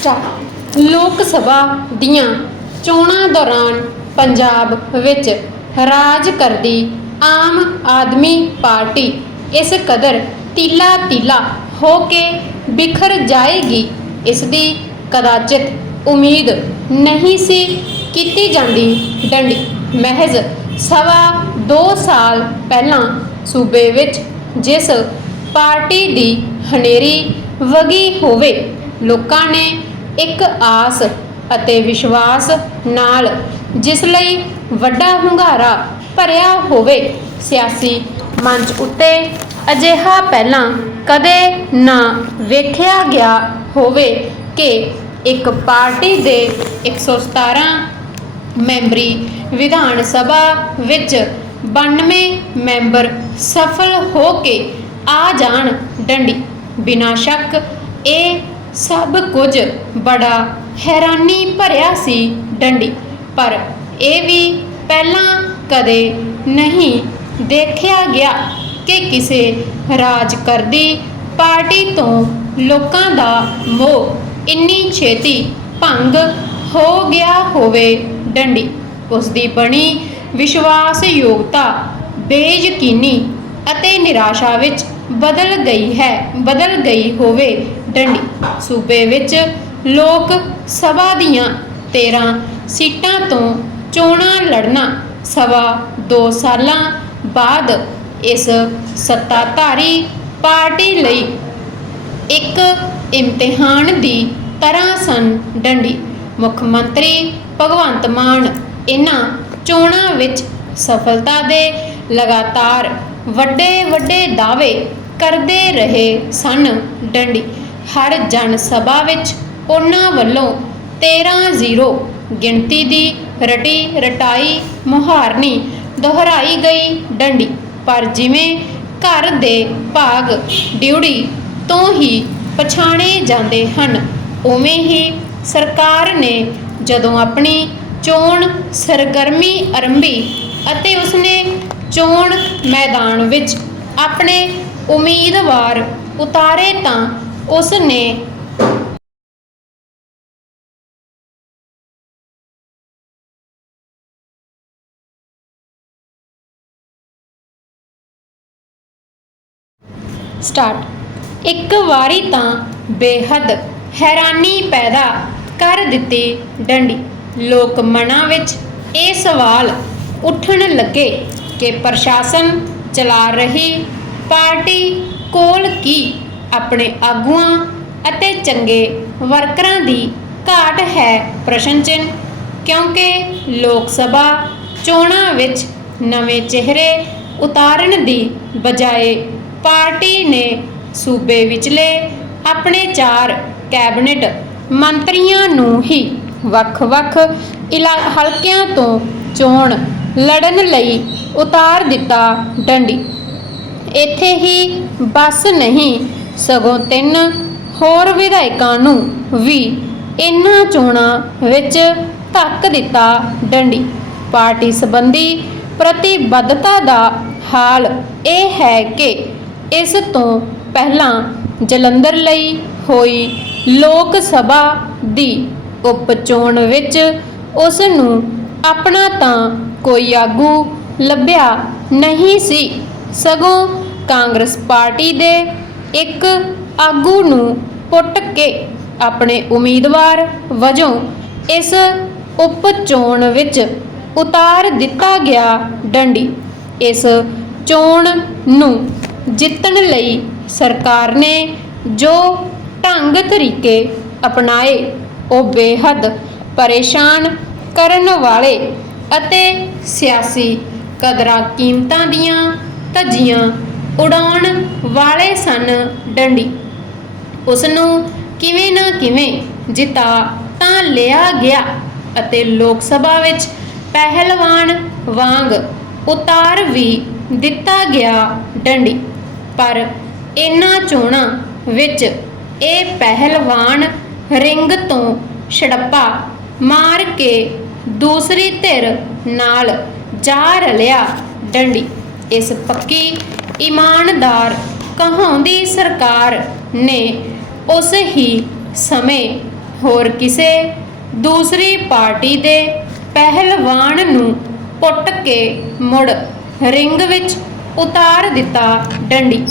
Start ਲੋਕ ਸਭਾ ਦੀਆਂ ਚੋਣਾਂ ਦੌਰਾਨ ਪੰਜਾਬ ਵਿੱਚ ਰਾਜ ਕਰਦੀ ਆਮ ਆਦਮੀ ਪਾਰਟੀ ਇਸ ਕਦਰ ਤੀਲਾ ਤੀਲਾ ਹੋ ਕੇ ਬਿਖਰ ਜਾਏਗੀ, ਇਸ ਦੀ ਕਦਾਚਿਤ ਉਮੀਦ ਨਹੀਂ ਸੀ ਕੀਤੀ ਜਾਂਦੀ। ਡੰਡੀ ਮਹਿਜ਼ ਸਵਾ 2 ਸਾਲ ਪਹਿਲਾਂ ਸੂਬੇ ਵਿੱਚ ਜਿਸ ਪਾਰਟੀ ਦੀ ਹਨੇਰੀ ਵਗੀ ਹੋਵੇ, ਲੋਕਾਂ ਨੇ ਇੱਕ ਆਸ ਅਤੇ ਵਿਸ਼ਵਾਸ ਨਾਲ ਜਿਸ ਲਈ ਵੱਡਾ ਹੁੰਗਾਰਾ ਭਰਿਆ ਹੋਵੇ, ਸਿਆਸੀ ਮੰਚ ਉੱਤੇ ਅਜਿਹਾ ਪਹਿਲਾਂ ਕਦੇ ਨਾ ਵੇਖਿਆ ਗਿਆ ਹੋਵੇ ਕਿ ਇੱਕ ਪਾਰਟੀ ਦੇ 117 ਮੈਂਬਰੀ ਵਿਧਾਨ ਸਭਾ ਵਿੱਚ 92 ਮੈਂਬਰ ਸਫਲ ਹੋ ਕੇ ਆ ਜਾਣ ਡੰਡੀ। ਬਿਨਾਂ ਸ਼ੱਕ ਇਹ ਸਭ ਕੁਝ ਬੜਾ ਹੈਰਾਨੀ ਭਰਿਆ ਸੀ ਡੰਡੀ। ਪਰ ਇਹ ਵੀ ਪਹਿਲਾਂ ਕਦੇ ਨਹੀਂ ਦੇਖਿਆ ਗਿਆ ਕਿ ਕਿਸੇ ਰਾਜ ਕਰਦੀ ਪਾਰਟੀ ਤੋਂ ਲੋਕਾਂ ਦਾ ਮੋਹ ਇੰਨੀ ਛੇਤੀ ਭੰਗ ਹੋ ਗਿਆ ਹੋਵੇ ਡੰਡੀ। ਉਸ ਦੀ ਬਣੀ ਵਿਸ਼ਵਾਸਯੋਗਤਾ, ਬੇਯਕੀਨੀ ਅਤੇ ਨਿਰਾਸ਼ਾ ਵਿੱਚ ਬਦਲ ਗਈ ਹੈ, ਬਦਲ ਗਈ ਹੋਵੇ ਡੰਡੀ। ਸੂਬੇ ਵਿੱਚ ਲੋਕ ਸਭਾ ਦੀਆਂ 13 ਸੀਟਾਂ ਤੋਂ ਚੋਣਾਂ ਲੜਨਾ ਸਵਾ 2 ਸਾਲਾਂ ਬਾਅਦ ਇਸ ਸੱਤਾਧਾਰੀ ਪਾਰਟੀ ਲਈ ਇੱਕ ਇਮਤਿਹਾਨ ਦੀ ਤਰ੍ਹਾਂ ਸਨ ਡੰਡੀ। ਮੁੱਖ ਮੰਤਰੀ ਭਗਵੰਤ ਮਾਨ ਇਹਨਾਂ ਚੋਣਾਂ ਵਿੱਚ ਸਫਲਤਾ ਦੇ ਲਗਾਤਾਰ ਵੱਡੇ ਵੱਡੇ ਦਾਅਵੇ ਕਰਦੇ ਰਹੇ ਸਨ ਡੰਡੀ। ਹਰ ਜਨ ਸਭਾ ਵਿੱਚ ਉਹਨਾਂ ਵੱਲੋਂ 13-0 ਗਿਣਤੀ ਦੀ ਰਟੀ ਰਟਾਈ ਮੁਹਾਰਨੀ ਦੁਹਰਾਈ ਗਈ ਡੰਡੀ। ਪਰ ਜਿਵੇਂ ਘਰ ਦੇ ਭਾਗ ਡਿਊੜੀ ਤੋਂ ਹੀ ਪਛਾਣੇ ਜਾਂਦੇ ਹਨ, ਉਵੇਂ ਹੀ ਸਰਕਾਰ ਨੇ ਜਦੋਂ ਆਪਣੀ ਚੋਣ ਸਰਗਰਮੀ ਆਰੰਭੀ ਅਤੇ ਉਸਨੇ ਚੋਣ ਮੈਦਾਨ ਵਿੱਚ ਆਪਣੇ ਉਮੀਦਵਾਰ ਉਤਾਰੇ ਤਾਂ ਉਸ ਨੇ ਸਟਾਰਟ। ਇੱਕ ਵਾਰੀ ਤਾਂ ਬੇਹੱਦ ਹੈਰਾਨੀ ਪੈਦਾ ਕਰ ਦਿੱਤੀ ਡੰਡੀ। ਲੋਕ ਮਨਾਂ ਵਿੱਚ ਇਹ ਸਵਾਲ ਉੱਠਣ ਲੱਗੇ ਕਿ ਪ੍ਰਸ਼ਾਸਨ ਚਲਾ ਰਹੀ ਪਾਰਟੀ ਕੋਲ ਕੀ? ਆਪਣੇ ਆਗੂਆਂ ਅਤੇ ਚੰਗੇ ਵਰਕਰਾਂ ਦੀ ਘਾਟ ਹੈ ਪ੍ਰਸ਼ਨ ਚਿੰਨ੍ਹ। ਕਿਉਂਕਿ ਲੋਕ ਸਭਾ ਚੋਣਾਂ ਵਿੱਚ ਨਵੇਂ ਚਿਹਰੇ ਉਤਾਰਨ ਦੀ ਬਜਾਏ ਪਾਰਟੀ ਨੇ ਸੂਬੇ ਵਿਚਲੇ ਆਪਣੇ ਚਾਰ ਕੈਬਨਿਟ ਮੰਤਰੀਆਂ ਨੂੰ ਹੀ ਵੱਖ-ਵੱਖ ਇਲਾ, ਹਲਕਿਆਂ ਤੋਂ ਚੋਣ ਲੜਨ ਲਈ ਉਤਾਰ ਦਿੱਤਾ ਡੰਡੀ। ਇੱਥੇ ਹੀ ਬਸ ਨਹੀਂ, ਸਗੋਂ ਤਿੰਨ ਹੋਰ ਵਿਧਾਇਕਾਂ ਨੂੰ ਵੀ ਇਨ੍ਹਾਂ ਚੋਣਾਂ ਵਿੱਚ ਧੱਕ ਦਿੱਤਾ ਡੰਡੀ। ਪਾਰਟੀ ਸੰਬੰਧੀ ਪ੍ਰਤੀਬੱਧਤਾ ਦਾ ਹਾਲ ਇਹ ਹੈ ਕਿ ਇਸ ਤੋਂ ਪਹਿਲਾਂ ਜਲੰਧਰ ਲਈ ਹੋਈ ਲੋਕ ਸਭਾ ਦੀ ਉਪ ਚੋਣ ਵਿੱਚ ਉਸ ਨੂੰ ਆਪਣਾ ਤਾਂ ਕੋਈ ਆਗੂ ਲੱਭਿਆ ਨਹੀਂ ਸੀ। ਸਗੋਂ ਕਾਂਗਰਸ ਪਾਰਟੀ ਦੇ ਇੱਕ ਆਗੂ ਨੂੰ ਪੁੱਟ ਕੇ ਆਪਣੇ ਉਮੀਦਵਾਰ ਵਜੋਂ ਇਸ ਉਪ ਚੋਣ ਵਿੱਚ ਉਤਾਰ ਦਿੱਤਾ ਗਿਆ ਡੰਡੀ। ਇਸ ਚੋਣ ਨੂੰ ਜਿੱਤਣ ਲਈ ਸਰਕਾਰ ਨੇ ਜੋ ਢੰਗ ਤਰੀਕੇ ਅਪਣਾਏ, ਉਹ ਬੇਹੱਦ ਪਰੇਸ਼ਾਨ ਕਰਨ ਵਾਲੇ ਅਤੇ ਸਿਆਸੀ ਕਦਰਾਂ ਕੀਮਤਾਂ ਦੀਆਂ ਧੱਜੀਆਂ ਉਡਾਉਣ ਵਾਲੇ ਸਨ ਡੰਡੀ। ਉਸ ਨੂੰ ਕਿਵੇਂ ਨਾ ਕਿਵੇਂ ਜਿਤਾ ਤਾਂ ਲਿਆ ਗਿਆ ਅਤੇ ਲੋਕ ਸਭਾ ਵਿੱਚ ਪਹਿਲਵਾਨ ਵਾਂਗ ਉਤਾਰ ਵੀ ਦਿੱਤਾ ਗਿਆ ਡੰਡੀ। ਪਰ ਇਹਨਾਂ ਚੋਣਾਂ ਵਿੱਚ ਇਹ ਪਹਿਲਵਾਨ ਰਿੰਗ ਤੋਂ ਛੜੱਪਾ ਮਾਰ ਕੇ ਦੂਸਰੀ ਧਿਰ ਨਾਲ ਜਾ ਰਲਿਆ ਡੰਡੀ। ਇਸ ਪੱਕੀ ਇਮਾਨਦਾਰ ਕਹਾਉਂਦੀ ਸਰਕਾਰ ਨੇ ਉਸ ਹੀ ਸਮੇਂ ਹੋਰ ਕਿਸੇ ਦੂਸਰੀ ਪਾਰਟੀ ਦੇ ਪਹਿਲਵਾਨ ਨੂੰ ਪੁੱਟ ਕੇ ਮੁੜ ਰਿੰਗ ਵਿੱਚ ਉਤਾਰ ਦਿੱਤਾ ਡੰਡੀ।